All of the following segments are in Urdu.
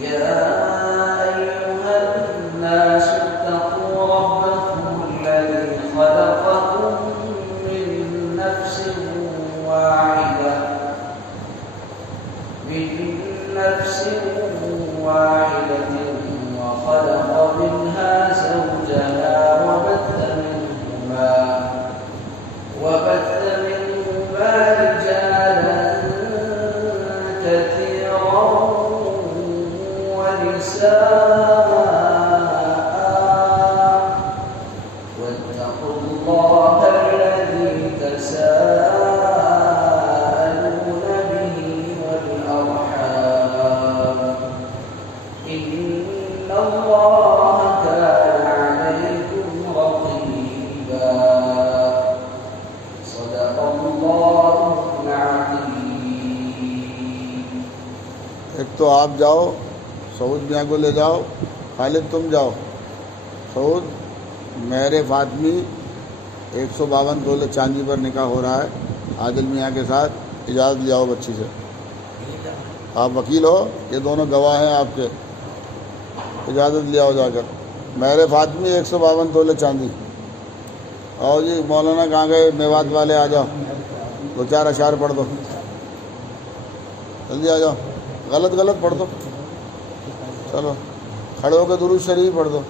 يا أيها الناس اتقوا ربكم الذي خلقكم من نفس واحدة وخلق منها زوجها وبث منهما رجالا كثيرا ونساء واتقوا الله الذي تساءلون به والأرحام إن الله كان عليكم رقيبا صدق الله العظيم. ایک تو آپ جاؤ، سعود میاں کو لے جاؤ، خالد تم جاؤ. سعود مہر فاطمی 152 تولے چاندی پر نکاح ہو رہا ہے عادل میاں کے ساتھ، اجازت لے آؤ بچی سے. آپ وکیل ہو، یہ دونوں گواہ ہیں آپ کے، اجازت لے آؤ جا کر. مہر فاطمی 152 تولے چاندی. آؤ جی مولانا کہاں گئے؟ میوات والے آ جاؤ، دو چار اشعار پڑھ دو، جلدی آ جاؤ. غلط پڑھ دو، چلو کھڑے ہو کے درود شریف پڑھ دو.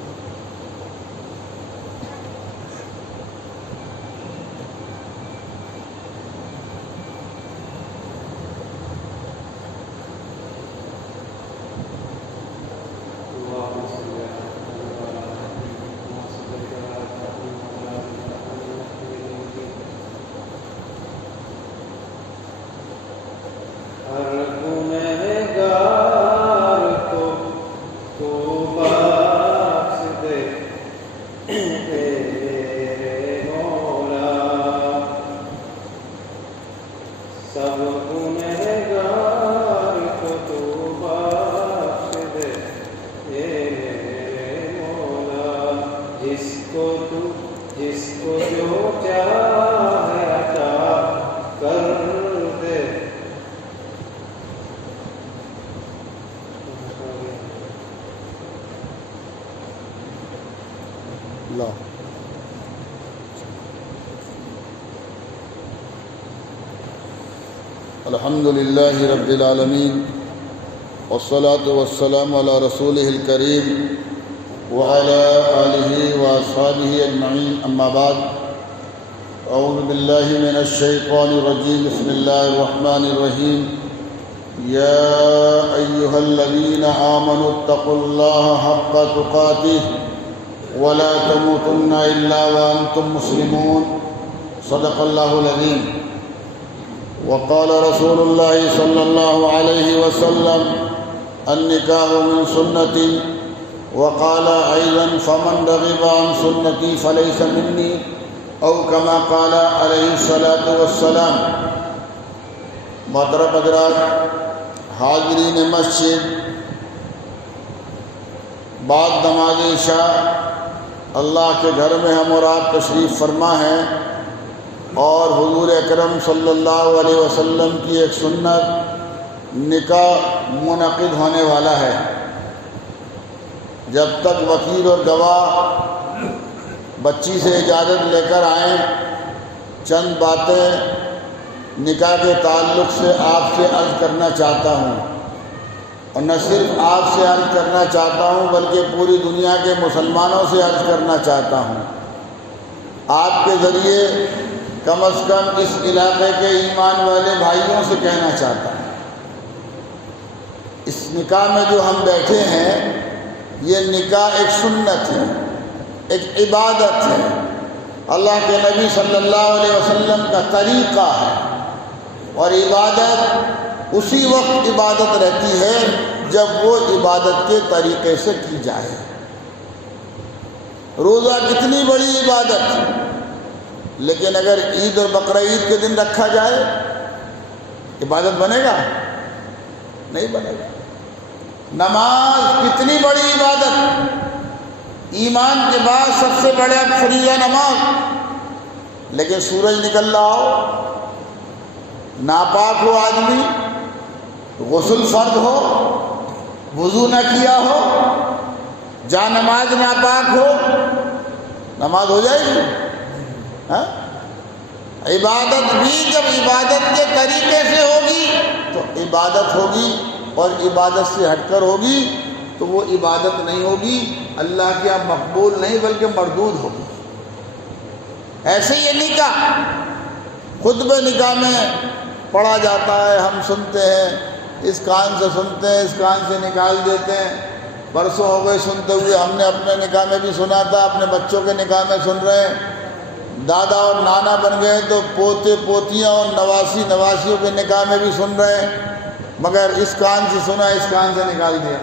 الحمد للہ رب العالمین والصلاة والسلام علی رسولہ الکریم وعلی آلہ واصحابہ اجمعین. اما بعد، اعوذ باللہ من الشیطان الرجیم. بسم اللہ الرحمن الرحیم. یا ایہا الذین آمنوا اتقوا اللہ حق تقاتہ ولا تموتن الا وانتم مسلمون. صدق اللہ العظیم. وقال رسول اللہ صلی اللہ علیہ وسلم النکاح من سنتی وقال ایضا فمن رغب عن سنتی فلیس منی او کما قال علیہ الصلاۃ والسلام. محترم حضرات، حاضرین مسجد، بعد نماز عشاء اللہ کے گھر میں ہم اور آپ تشریف فرما ہیں، اور حضور اکرم صلی اللہ علیہ وسلم کی ایک سنت نکاح منعقد ہونے والا ہے. جب تک وکیل اور گواہ بچی سے اجازت لے کر آئیں، چند باتیں نکاح کے تعلق سے آپ سے عرض کرنا چاہتا ہوں، اور نہ صرف آپ سے عرض کرنا چاہتا ہوں بلکہ پوری دنیا کے مسلمانوں سے عرض کرنا چاہتا ہوں. آپ کے ذریعے کم از کم اس علاقے کے ایمان والے بھائیوں سے کہنا چاہتا ہوں، اس نکاح میں جو ہم بیٹھے ہیں یہ نکاح ایک سنت ہے، ایک عبادت ہے، اللہ کے نبی صلی اللہ علیہ وسلم کا طریقہ ہے. اور عبادت اسی وقت عبادت رہتی ہے جب وہ عبادت کے طریقے سے کی جائے. روزہ کتنی بڑی عبادت ہے، لیکن اگر عید اور بقرہ عید کے دن رکھا جائے عبادت بنے گا؟ نہیں بنے گا. نماز کتنی بڑی عبادت، ایمان کے بعد سب سے بڑا فریضہ نماز، لیکن سورج نکل رہا ہو، ناپاک ہو آدمی، غسل فرض ہو، وضو نہ کیا ہو، جا نماز ناپاک ہو، نماز ہو جائے گی؟ ہاں؟ عبادت بھی جب عبادت کے طریقے سے ہوگی تو عبادت ہوگی، اور عبادت سے ہٹ کر ہوگی تو وہ عبادت نہیں ہوگی، اللہ کے یہاں مقبول نہیں بلکہ مردود ہوگی۔ ایسے یہ نکاح، خطبہ نکاح میں پڑھا جاتا ہے، ہم سنتے ہیں، اس کان سے سنتے ہیں، اس کان سے نکال دیتے ہیں، برسوں ہو گئے سنتے ہوئے، ہم نے اپنے نکاح میں بھی سنا تھا، اپنے بچوں کے نکاح میں سن رہے ہیں، دادا اور نانا بن گئے تو پوتے پوتیاں اور نواسی نواسیوں کے نکاح میں بھی سن رہے ہیں، مگر اس کان سے سنا، اس کان سے نکال دیا،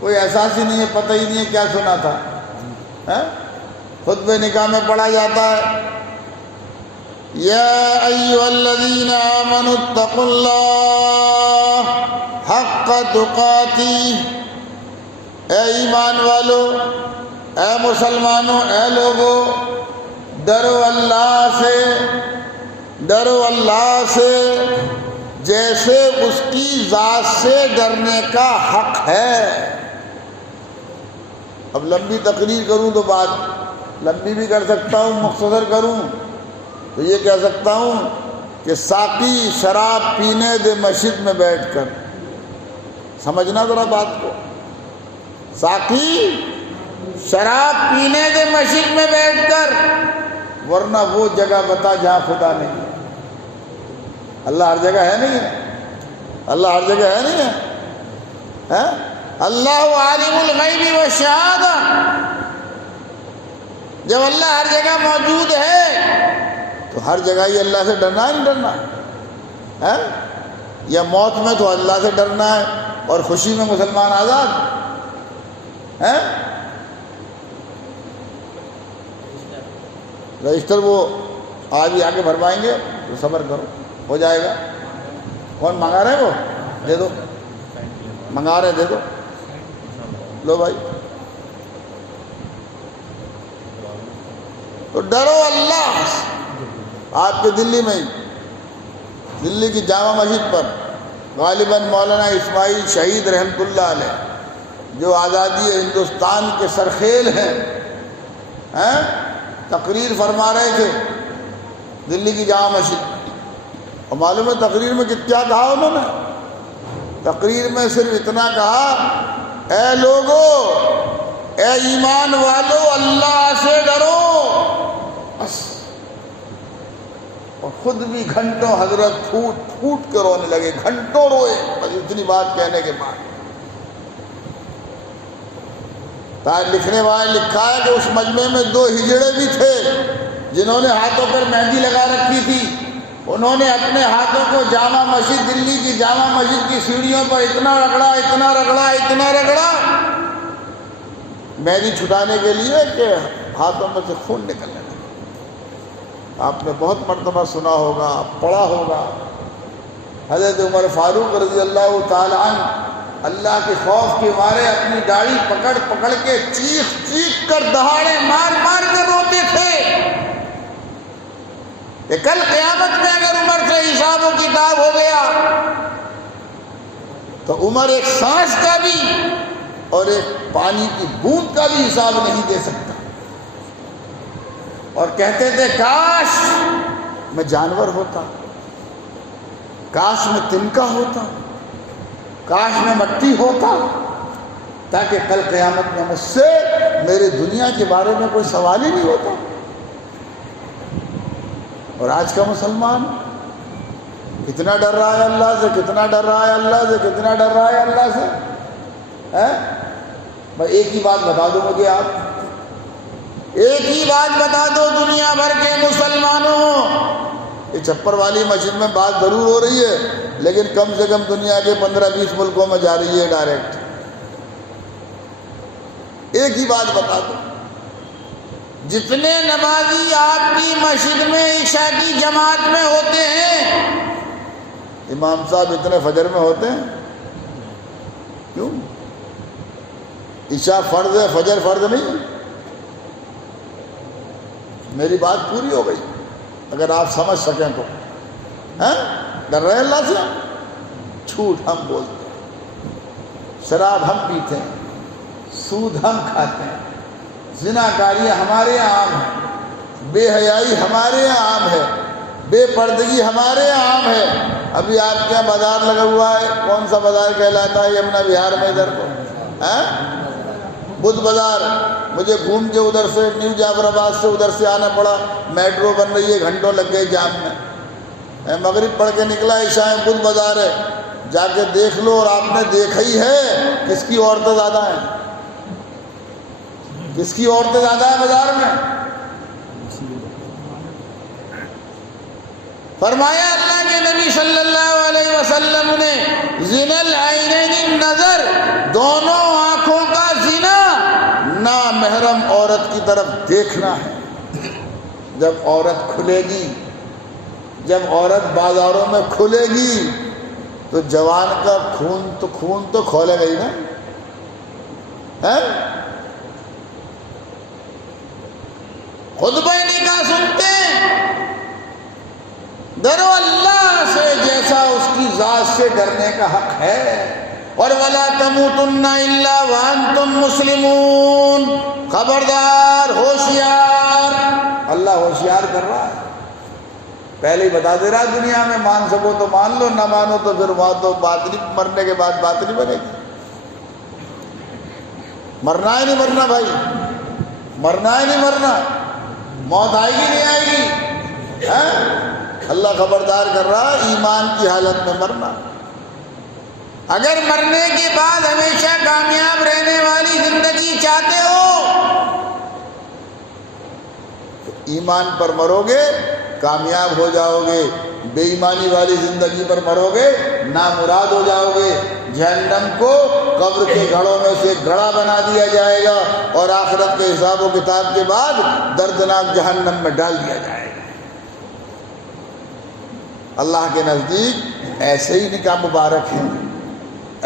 کوئی احساس ہی نہیں ہے، پتہ ہی نہیں ہے کیا سنا تھا۔ خطبہ نکاح میں پڑھا جاتا ہے، یا ایھا الذین آمنوا اتقوا اللہ حق تقاتہ، اے ایمان والو، اے مسلمانوں، اے لوگو، ڈرو اللہ سے، ڈرو اللہ سے جیسے اس کی ذات سے ڈرنے کا حق ہے۔ اب لمبی تقریر کروں تو بات لمبی بھی کر سکتا ہوں، مختصر کروں تو یہ کہہ سکتا ہوں کہ ساقی شراب پینے دے مسجد میں بیٹھ کر، سمجھنا ذرا بات کو، ساقی شراب پینے دے مسجد میں بیٹھ کر، ورنہ وہ جگہ بتا جہاں خدا نہیں ہے۔ اللہ ہر جگہ ہے نہیں ہے، اللہ ہر جگہ ہے نہیں ہے، اللہ عالم الغیب والشہادہ، جب اللہ ہر جگہ موجود ہے تو ہر جگہ ہی اللہ سے ڈرنا ہے، نہیں ڈرنا ہے؟ یا موت میں تو اللہ سے ڈرنا ہے اور خوشی میں مسلمان آزاد ہے؟ رجسٹر وہ آج ہی آگے بھروائیں گے تو صبر کرو، ہو جائے گا۔ کون منگا رہے ہیں؟ وہ دے دو، منگا رہے دے دو، لو بھائی۔ تو ڈرو اللہ سے۔ آپ کے دلی میں، دلی کی جامع مسجد پر غالباً مولانا اسماعیل شہید رحمۃ اللہ علیہ، جو آزادی ہندوستان کے سرخیل ہیں، تقریر فرما رہے تھے دلی کی جامع مسجد، اور معلوم ہے تقریر میں کیا کہا انہوں نے؟ تقریر میں صرف اتنا کہا، اے لوگو، اے ایمان والو، اللہ سے ڈرو، بس۔ اور خود بھی گھنٹوں حضرت پھوٹ پھوٹ کے رونے لگے، گھنٹوں روئے بس اتنی بات کہنے کے بعد۔ لکھنے والے لکھا ہے کہ اس مجمع میں 2 ہجڑے بھی تھے جنہوں نے ہاتھوں پر مہندی لگا رکھی تھی، انہوں نے اپنے ہاتھوں کو جامع مسجد، دلی کی جامع مسجد کی سیڑھیوں پر اتنا رگڑا، اتنا رگڑا، اتنا رگڑا، مہندی چھٹانے کے لیے کہ ہاتھوں میں سے خون نکلنے لگا۔ آپ نے بہت مرتبہ سنا ہوگا، پڑھا ہوگا، حضرت عمر فاروق رضی اللہ تعالی عنہ اللہ کے خوف کے مارے اپنی داڑھی پکڑ پکڑ کے چیخ چیخ کر دہاڑے مار مار کر روتے تھے کہ کل قیامت میں اگر عمر سے حساب و کتاب ہو گیا تو عمر ایک سانس کا بھی اور ایک پانی کی بوند کا بھی حساب نہیں دے سکتا، اور کہتے تھے کاش میں جانور ہوتا، کاش میں تنکا ہوتا، کاش میں مٹی ہوتا، تاکہ کل قیامت میں مجھ سے میرے دنیا کے بارے میں کوئی سوال ہی نہیں ہوتا۔ اور آج کا مسلمان کتنا ڈر رہا ہے اللہ سے، کتنا ڈر رہا ہے اللہ سے، کتنا ڈر رہا ہے اللہ سے۔ میں ایک ہی بات بتا دوں مجھے، آپ ایک ہی بات بتا دو دنیا بھر کے مسلمانوں، یہ چھپر والی مسجد میں بات ضرور ہو رہی ہے لیکن کم سے کم دنیا کے 15-20 ملکوں میں جا رہی ہے ڈائریکٹ۔ ایک ہی بات بتا دو، جتنے نمازی آپ کی مسجد میں عشاء کی جماعت میں ہوتے ہیں، امام صاحب اتنے فجر میں ہوتے ہیں کیوں؟ عشاء فرض ہے، فجر فرض نہیں؟ میری بات پوری ہو گئی اگر آپ سمجھ سکیں تو۔ ڈر رہے اللہ سے؟ جھوٹ ہم بولتے ہیں، شراب ہم پیتے ہیں، سود ہم کھاتے ہیں، زناکاری ہمارے یہاں عام ہے، بے حیائی ہمارے یہاں عام ہے، بے پردگی ہمارے یہاں عام ہے۔ ابھی آپ کے یہاں بازار لگا ہوا ہے، کون سا بازار کہلاتا ہے یمنا بہار میں ادھر کو؟ بدھ بازار۔ مجھے گھوم کے ادھر سے نیو جعفر آباد سے ادھر سے آنا پڑا، میٹرو بن رہی ہے، گھنٹوں لگ گئے جام میں۔ مغرب پڑھ کے نکلا، عشاء میں بدھ بازار ہے، جا کے دیکھ لو، اور آپ نے دیکھا ہی ہے کس کی عورتیں زیادہ ہیں، کس کی عورتیں زیادہ ہیں بازار میں؟ فرمایا اللہ کے نبی صلی اللہ علیہ وسلم نے زنا العینین نظر، دونوں آنکھوں کا زنا نامحرم عورت کی طرف دیکھنا ہے۔ جب عورت کھلے گی، جب عورت بازاروں میں کھلے گی تو جوان کا خون تو کھولے گا ہی نا۔ خطبہ نکاح سنتے ہیں، ڈرو اللہ سے جیسا اس کی ذات سے ڈرنے کا حق ہے، اور وَلَا تَمُوتُنَّ إِلَّا وَأَنْتُمْ مُسْلِمُونَ، خبردار، ہوشیار۔ اللہ ہوشیار کر رہا ہے، پہلے ہی بتا دے رہا ہے دنیا میں، مان سکو تو مان لو، نہ مانو تو پھر وہاں تو بات نہیں، مرنے کے بعد بات نہیں بنے گی۔ مرنا ہی نہیں مرنا بھائی، مرنا ہی نہیں مرنا، موت آئے گی نہیں آئے گی؟ اللہ خبردار کر رہا ہے، ایمان کی حالت میں مرنا۔ اگر مرنے کے بعد ہمیشہ کامیاب رہنے والی زندگی چاہتے ہو تو ایمان پر مرو گے کامیاب ہو جاؤ گے، بے ایمانی والی زندگی پر مرو گے نامراد ہو جاؤ گے۔ جہنم کو قبر کے گھڑوں میں سے گھڑا بنا دیا جائے گا، اور آخرت کے حساب و کتاب کے بعد دردناک جہنم میں ڈال دیا جائے گا۔ اللہ کے نزدیک ایسے ہی نکاح مبارک ہیں،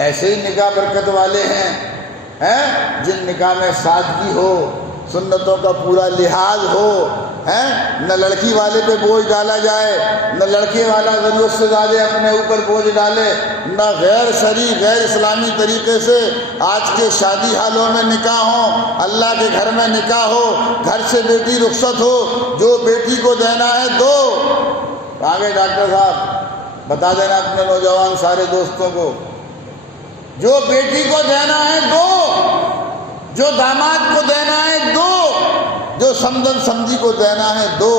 ایسے ہی نکاح برکت والے ہیں جن نکاح میں سادگی ہو، سنتوں کا پورا لحاظ ہو، نہ لڑکی والے پہ بوجھ ڈالا جائے، نہ لڑکے والا ضرورت سے زیادہ اپنے اوپر بوجھ ڈالے، نہ غیر شرعی غیر اسلامی طریقے سے آج کے شادی حالوں میں نکاح ہو، اللہ کے گھر میں نکاح ہو، گھر سے بیٹی رخصت ہو، جو بیٹی کو دینا ہے دو۔ آگے ڈاکٹر صاحب بتا دینا اپنے نوجوان سارے دوستوں کو، جو بیٹی کو دینا ہے دو، جو داماد کو دینا ہے دو، جو سمدن سمدھی کو دینا ہے دو۔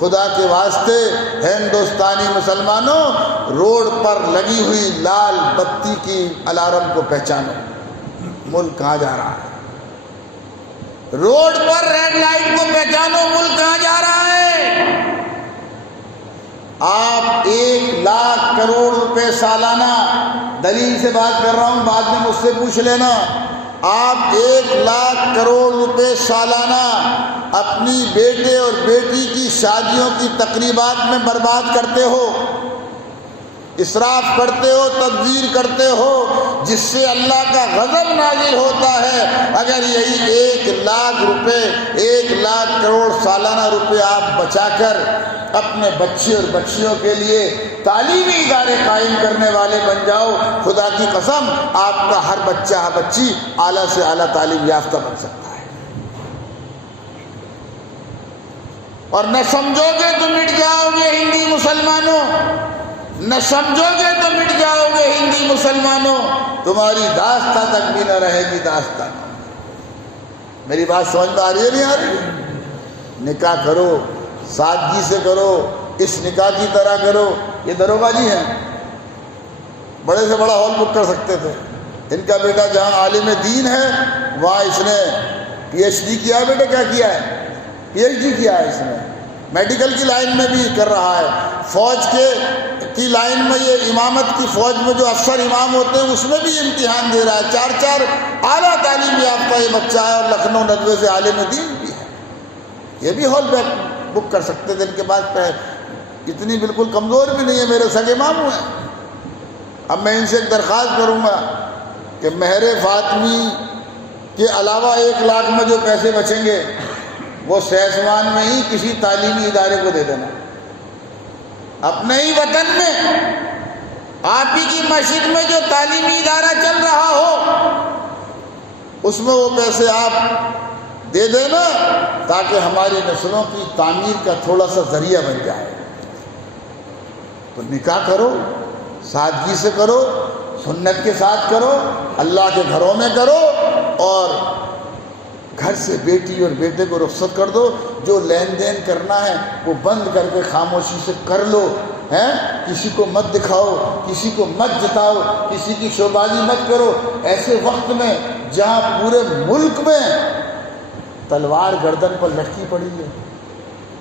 خدا کے واسطے ہندوستانی مسلمانوں، روڈ پر لگی ہوئی لال بتی کی الارم کو پہچانو، ملک کہاں جا رہا ہے؟ روڈ پر ریڈ لائٹ کو پہچانو، ملک کہاں جا رہا ہے؟ آپ 1,00,000 کروڑ روپے سالانہ، دلیل سے بات کر رہا ہوں، بعد میں مجھ سے پوچھ لینا، آپ 1,00,000 کروڑ روپے سالانہ اپنی بیٹے اور بیٹی کی شادیوں کی تقریبات میں برباد کرتے ہو، اسراف کرتے ہو، تبذیر کرتے ہو، جس سے اللہ کا غضب نازل ہوتا ہے۔ اگر یہی 1,00,000 روپے، 1,00,000 کروڑ سالانہ روپے آپ بچا کر اپنے بچے اور بچیوں کے لیے تعلیمی ادارے قائم کرنے والے بن جاؤ، خدا کی قسم آپ کا ہر بچہ ہر بچی اعلیٰ سے اعلیٰ تعلیم یافتہ بن سکتا ہے۔ اور نہ سمجھو گے تو مٹ جاؤ گے ہندی مسلمانوں، نہ سمجھو گے تو مٹ جاؤ گے ہندی مسلمانوں، تمہاری داستان تک بھی نہ رہے گی داستان۔ میری بات سمجھ میں آ رہی ہے نہیں آ رہی؟ نکاح کرو، سادگی سے کرو، اس نکاح کی طرح کرو۔ یہ دروگا جی ہیں، بڑے سے بڑا ہال بک کر سکتے تھے، ان کا بیٹا جہاں عالم دین ہے وہاں اس نے پی ایچ ڈی کیا ہے۔ بیٹا کیا کیا ہے؟ پی ایچ ڈی کیا ہے اس نے، میڈیکل کی لائن میں بھی کر رہا ہے، فوج کی لائن میں، یہ امامت کی فوج میں جو افسر امام ہوتے ہیں اس میں بھی امتحان دے رہا ہے۔ 4 اعلیٰ تعلیم یافتہ یہ بچہ ہے، اور لکھنؤ ندوے سے عالم دین بھی ہے۔ یہ بھی ہال بک کر سکتے تھے، ان کے پاس اتنی بالکل کمزور بھی نہیں ہے، میرے سگے ماموں ہیں۔ اب میں ان سے ایک درخواست کروں گا کہ مہر فاطمی کے علاوہ 1,00,000 میں جو پیسے بچیں گے وہ سیزوان میں ہی کسی تعلیمی ادارے کو دے دینا، اپنے ہی وطن میں آپ ہی کی مسجد میں جو تعلیمی ادارہ چل رہا ہو اس میں وہ پیسے آپ دے دینا تاکہ ہماری نسلوں کی تعمیر کا تھوڑا سا ذریعہ بن جائے۔ تو نکاح کرو، سادگی سے کرو، سنت کے ساتھ کرو، اللہ کے گھروں میں کرو، اور گھر سے بیٹی اور بیٹے کو رخصت کر دو۔ جو لین دین کرنا ہے وہ بند کر کے خاموشی سے کر لو، ہیں؟ کسی کو مت دکھاؤ، کسی کو مت جتاؤ، کسی کی شوبازی مت کرو۔ ایسے وقت میں جہاں پورے ملک میں تلوار گردن پر لٹکی پڑی ہے،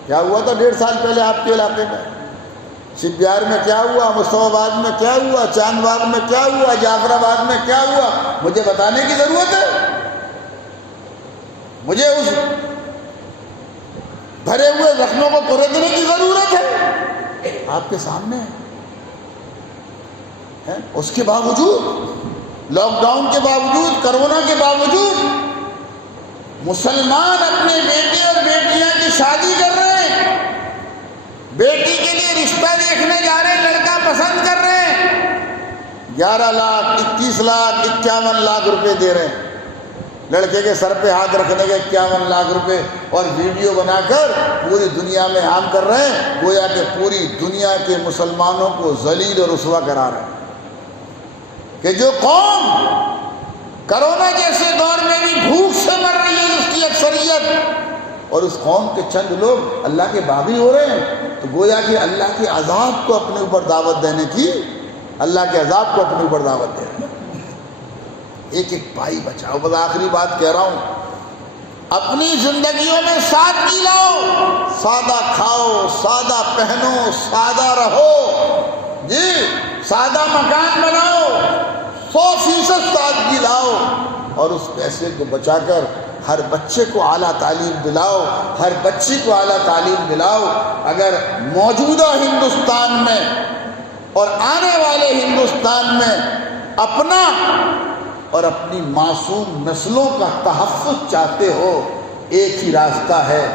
کیا ہوا تھا 1.5 سال پہلے آپ کے علاقے میں؟ شپ یارڈ میں کیا ہوا؟ مصطفیٰ آباد میں کیا ہوا؟ چاند باغ میں کیا ہوا؟ جعفر آباد میں کیا ہوا؟ مجھے بتانے کی ضرورت ہے؟ مجھے اس بھرے ہوئے زخموں کو کھودنے کی ضرورت ہے؟ آپ کے سامنے ہے۔ اس کے باوجود، لاک ڈاؤن کے باوجود، کرونا کے باوجود مسلمان اپنے بیٹے اور بیٹیاں کی شادی کر رہے ہیں، بیٹی کے لیے رشتہ دیکھنے جا رہے ہیں، لڑکا پسند کر رہے ہیں، 11 لاکھ 21 لاکھ 51 لاکھ روپے دے رہے ہیں، لڑکے کے سر پہ ہاتھ رکھنے کے 51 لاکھ روپے، اور ویڈیو بنا کر پوری دنیا میں عام کر رہے ہیں، گویا کہ پوری دنیا کے مسلمانوں کو ذلیل اور رسوا کرا رہے ہیں کہ جو قوم کرونا جیسے دور میں بھی بھوک سے مر رہی ہے اس کی اکثریت، اور اس قوم کے چند لوگ اللہ کے باغی ہو رہے ہیں، تو گویا کہ اللہ کے عذاب کو اپنے اوپر دعوت دینے کی، اللہ کے عذاب کو اپنے اوپر دعوت دینے کی۔ ایک ایک پائی بچاؤ۔ بس آخری بات کہہ رہا ہوں، اپنی زندگیوں میں سادگی لاؤ، سادہ کھاؤ، سادہ پہنو، سادہ رہو، جی سادہ مکان بناؤ، 100% سادگی لاؤ، اور اس پیسے کو بچا کر ہر بچے کو اعلیٰ تعلیم دلاؤ، ہر بچی کو اعلیٰ تعلیم دلاؤ۔ اگر موجودہ ہندوستان میں اور آنے والے ہندوستان میں اپنا اور اپنی معصوم نسلوں کا تحفظ چاہتے ہو، ایک ہی راستہ ہے،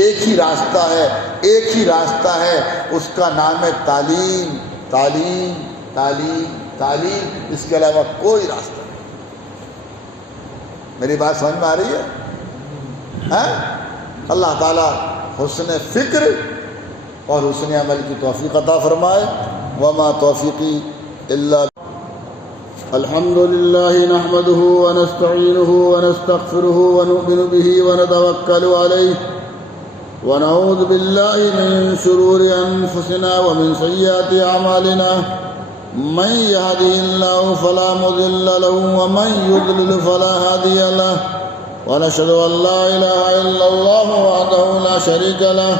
ایک ہی راستہ ہے، ایک ہی راستہ ہے، اس کا نام ہے تعلیم، تعلیم، تعلیم، تعلیم، اس کے علاوہ کوئی راستہ نہیں۔ میری بات سمجھ میں آ رہی ہے؟ اللہ تعالیٰ حسن فکر اور حسن عمل کی توفیق عطا فرمائے۔ وما توفیقی الا الحمد للہ نحمده ونستعینه ونستغفره ونؤمن به ونتوکل علیہ ونعوذ باللہ من شرور انفسنا ومن سیئات اعمالنا من يهده الله فلا مضل له ومن يضلل فلا هادي له ونشهد ان لا اله الا الله وحده لا شريك له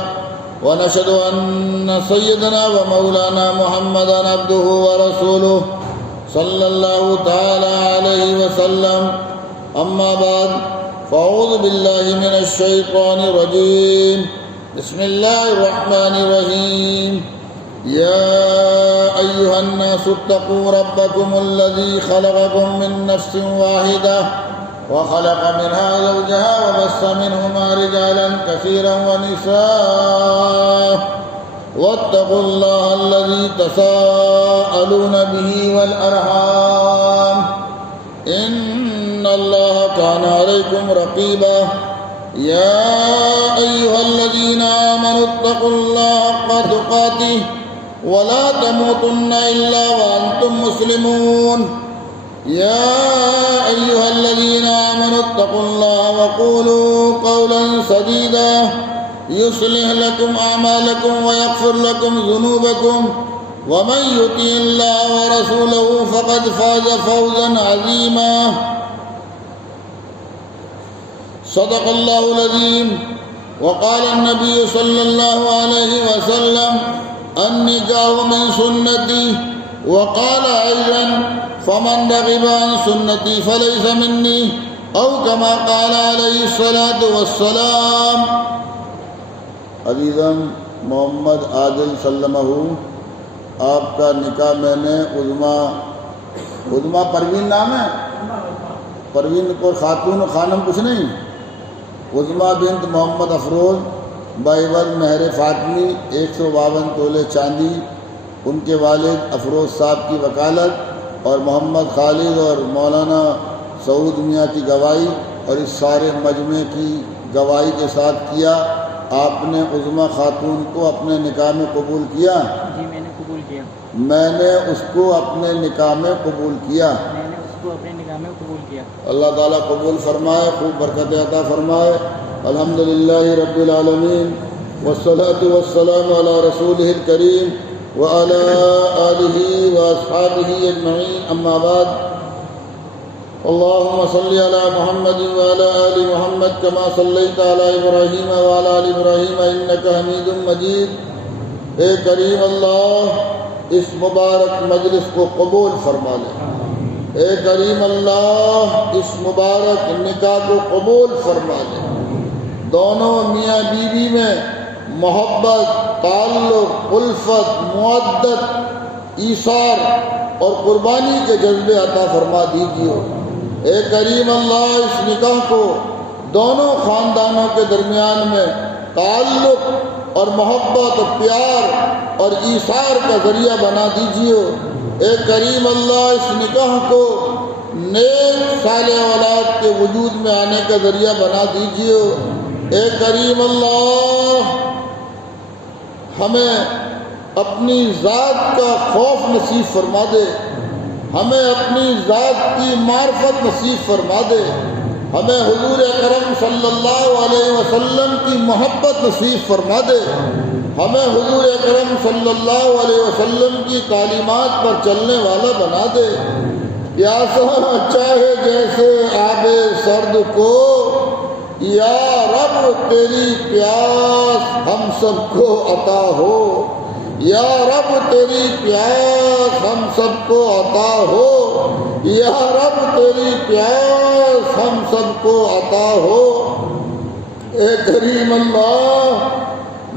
ونشهد ان سيدنا ومولانا محمدا عبده ورسوله صلی اللہ تعالی علیہ وسلم۔ اما بعد فاعوذ باللہ من الشیطان الرجیم، بسم اللہ الرحمن الرحیم۔ یا ایہا الناس اتقوا ربکم الذی خلقکم من نفس واحدہ وخلق منها زوجها وبث منهما رجالا كثيرا ونساء واتقوا الله الذي تساءلون به والأرحام إن الله كان عليكم رقيبا يا أيها الذين آمنوا اتقوا الله حق تقاته ولا تموتن إلا وأنتم مسلمون يا أيها الذين آمنوا اتقوا الله وقولوا قولا سديدا يصلح لكم أعمالكم ويغفر لكم ذنوبكم ومن يطع الله ورسوله فقد فاز فوزا عظيما صدق الله العظيم وقال النبي صلى الله عليه وسلم النكاح من سنتي وقال أيضا فمن رغب عن سنتي فليس مني أو كما قال عليه الصلاة والسلام۔ عزیزم محمد عادل سلمہ، آپ کا نکاح میں نے عظما پروین نام ہے، پروین کو خاتون و خانم کچھ نہیں، عظما بنت محمد افروز باعوض مہر فاطمی 152 تولے چاندی ان کے والد افروز صاحب کی وکالت اور محمد خالد اور مولانا سعود میاں کی گواہی اور اس سارے مجمع کی گواہی کے ساتھ کیا، آپ نے عظمیٰ خاتون کو اپنے نکاح میں قبول کیا؟ جی میں نے قبول کیا۔ میں نے اس کو اپنے نکاح میں قبول کیا۔ میں نے اس کو اپنے نکاح میں قبول کیا۔ اللہ تعالیٰ قبول فرمائے، خوب برکت عطا فرمائے۔ الحمدللہ رب العالمین والصلاة والسلام علی رسولہ الکریم وعلی آلہ واصحابہ اجمعین، اما بعد۔ اللہم صلی علی محمد وعلی آل محمد کما صلیت علی ابراہیم وعلی آل ابراہیم انکا حمید مجید۔ اے کریم اللہ اس مبارک مجلس کو قبول فرما لے، اے کریم اللہ اس مبارک نکاح کو قبول فرما لے، دونوں میاں بیوی میں محبت، تعلق، الفت، مودت، ایثار اور قربانی کے جذبے عطا فرما دیجیے۔ اے کریم اللہ اس نکاح کو دونوں خاندانوں کے درمیان میں تعلق اور محبت اور پیار اور ایثار کا ذریعہ بنا دیجیے۔ اے کریم اللہ اس نکاح کو نیک صالح اولاد کے وجود میں آنے کا ذریعہ بنا دیجیے۔ اے کریم اللہ ہمیں اپنی ذات کا خوف نصیب فرما دے، ہمیں اپنی ذات کی معرفت نصیب فرما دے، ہمیں حضور اکرم صلی اللہ علیہ وسلم کی محبت نصیب فرما دے، ہمیں حضور اکرم صلی اللہ علیہ وسلم کی تعلیمات پر چلنے والا بنا دے۔ پیاسا چاہے جیسے آب سرد کو، یا رب تیری پیاس ہم سب کو عطا ہو، یا رب تیری پیاس ہم سب کو عطا ہو، یا رب تیری پیاس ہم سب کو عطا ہو۔ اے کریم اللہ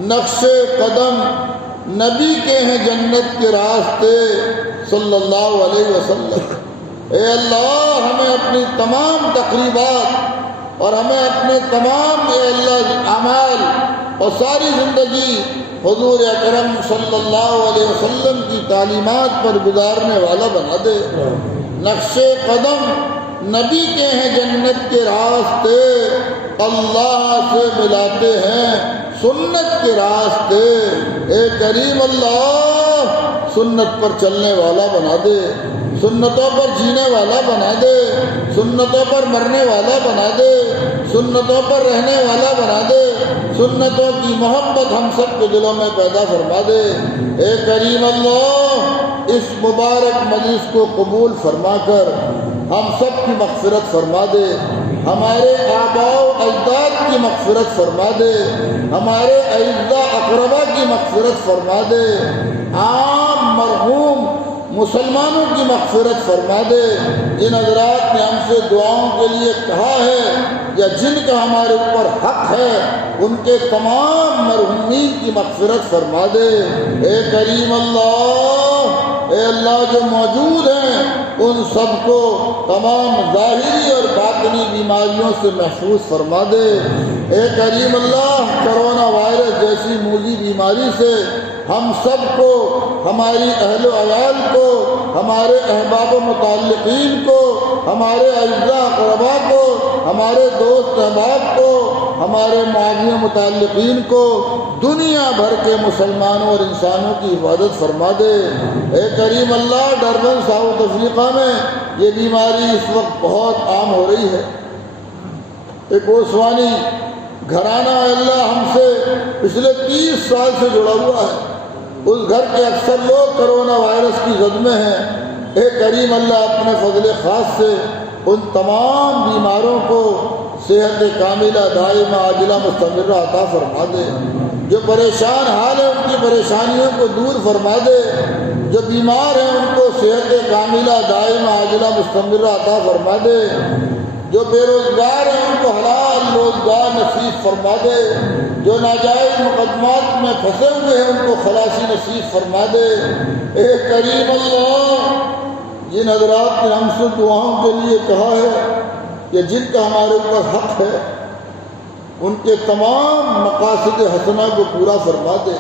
نقش قدم نبی کے ہیں جنت کے راستے صلی اللہ علیہ وسلم۔ اے اللہ ہمیں اپنی تمام تقریبات اور ہمیں اپنے تمام اے اللہ اعمال اور ساری زندگی حضور اکرم صلی اللہ علیہ وسلم کی تعلیمات پر گزارنے والا بنا دے۔ نقش قدم نبی کے ہیں جنت کے راستے، اللہ سے ملاتے ہیں سنت کے راستے۔ اے کریم اللہ سنت پر چلنے والا بنا دے، سنتوں پر جینے والا بنا دے، سنتوں پر مرنے والا بنا دے، سنتوں پر رہنے والا بنا دے، سنتوں کی محبت ہم سب کے دلوں میں پیدا فرما دے۔ اے کریم اللہ اس مبارک مجلس کو قبول فرما کر ہم سب کی مغفرت فرما دے، ہمارے آباء و اجداد کی مغفرت فرما دے، ہمارے اعزاء اقربا کی مغفرت فرما دے، عام مرحوم مسلمانوں کی مغفرت فرما دے۔ جن حضرات نے ہم سے دعاؤں کے لیے کہا ہے یا جن کا ہمارے اوپر حق ہے ان کے تمام مرحومین کی مغفرت فرما دے۔ اے کریم اللہ، اے اللہ جو موجود ہیں ان سب کو تمام ظاہری اور باطنی بیماریوں سے محفوظ فرما دے۔ اے کریم اللہ کرونا وائرس جیسی موذی بیماری سے ہم سب کو، ہماری اہل و عیال کو، ہمارے احباب و متعلقین کو، ہمارے اعزاء اقربا کو، ہمارے دوست احباب کو، ہمارے معاون متعلقین کو، دنیا بھر کے مسلمانوں اور انسانوں کی حفاظت فرما دے۔ اے کریم اللہ ڈربن ساؤتھ افریقہ میں یہ بیماری اس وقت بہت عام ہو رہی ہے۔ ایک اوسوانی گھرانہ اللہ ہم سے پچھلے 30 سال سے جڑا ہوا ہے، اس گھر کے اکثر لوگ کرونا وائرس کی زد میں ہیں۔ اے کریم اللہ اپنے فضل خاص سے ان تمام بیماروں کو صحت کاملہ دائمہ عاجلہ مستمرہ عطا فرما دے، جو پریشان حال ہیں ان کی پریشانیوں کو دور فرما دے، جو بیمار ہیں ان کو صحت کاملہ دائمہ عاجلہ مستمرہ عطا فرما دے، جو بے روزگار ہیں ان کو حلال روزگار نصیب فرما دے، جو ناجائز مقدمات میں پھنسے ہوئے ہیں ان کو خلاصی نصیب فرما دے۔ اے کریم اللہ جن حضرات نے ہم سے دعاؤں کے لیے کہا ہے کہ جن کا ہمارے اوپر حق ہے ان کے تمام مقاصد حسنہ کو پورا فرما دے۔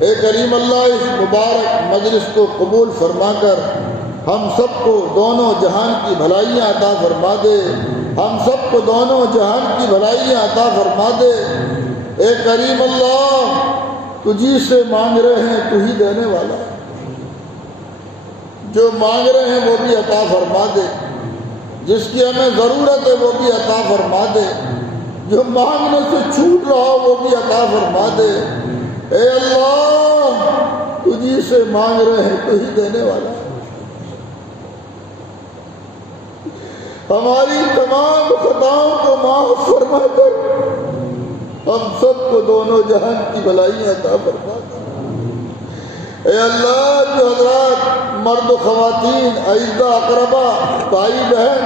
اے کریم اللہ اس مبارک مجلس کو قبول فرما کر ہم سب کو دونوں جہان کی بھلائیاں عطا فرما دے، ہم سب کو دونوں جہان کی بھلائیاں عطا فرما دے۔ اے کریم اللہ تجھی سے مانگ رہے ہیں، تو ہی دینے والا ہے، جو مانگ رہے ہیں وہ بھی عطا فرما دے، جس کی ہمیں ضرورت ہے وہ بھی عطا فرما دے، جو مانگنے سے چھوٹ رہا ہو وہ بھی عطا فرما دے۔ اے اللہ تجھی سے مانگ رہے ہیں، تو ہی دینے والا ہے، ہماری تمام خطاؤں کو معاف فرما کر ہم سب کو دونوں جہان کی بھلائیاں عطا فرما دے۔ اے اللہ جو حضرات مرد و خواتین، اعزاء اقربا، بھائی بہن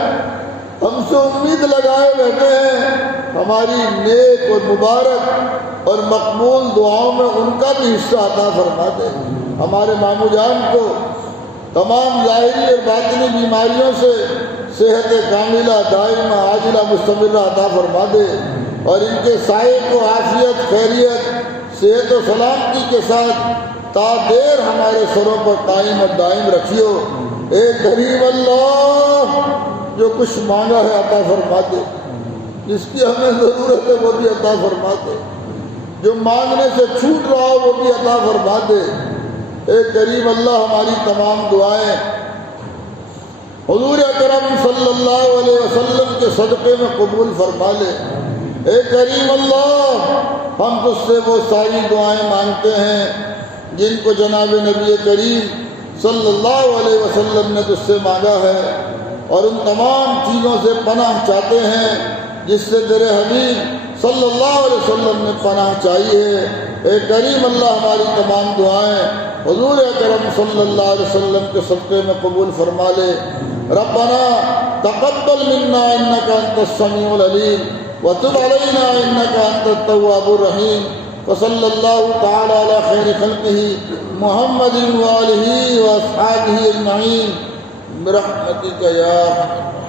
ہم سے امید لگائے بیٹھے ہیں، ہماری نیک اور مبارک اور مقبول دعاؤں میں ان کا بھی حصہ عطا فرما دے۔ ہمارے ماموں جان کو تمام ظاہری اور باطنی بیماریوں سے صحت کاملہ دائمہ عاجلہ مستمرہ عطا فرما دے، اور ان کے سائے کو عافیت، خیریت، صحت و سلامتی کے ساتھ تا دیر ہمارے سروں پر قائم اور دائم رکھیو۔ اے کریم اللہ جو کچھ مانگا ہے عطا فرما دے، جس کی ہمیں ضرورت ہے وہ بھی عطا فرما دے، جو مانگنے سے چھوٹ رہا ہو وہ بھی عطا فرما دے۔ اے کریم اللہ ہماری تمام دعائیں حضور اکرم صلی اللہ علیہ وسلم کے صدقے میں قبول فرما لے۔ اے کریم اللہ ہم تجھ سے وہ ساری دعائیں مانگتے ہیں جن کو جناب نبی کریم صلی اللہ علیہ وسلم نے تجھ سے مانگا ہے، اور ان تمام چیزوں سے پناہ چاہتے ہیں جس سے تیرے حبیب صلی اللہ علیہ وسلم نے پناہ چاہی ہے۔ اے کریم اللہ ہماری تمام دعائیں حضور اکرم صلی اللہ علیہ وسلم کے صدقے میں قبول فرما لے۔ ربنا تقبل منا انک انت السمیع العلیم وتب علینا انک انت التواب الرحیم، وصلی اللہ تعالی علی خیر خلقہ محمد وآلہ واصحابہ اجمعین برحمتک یا ارحم الراحمین۔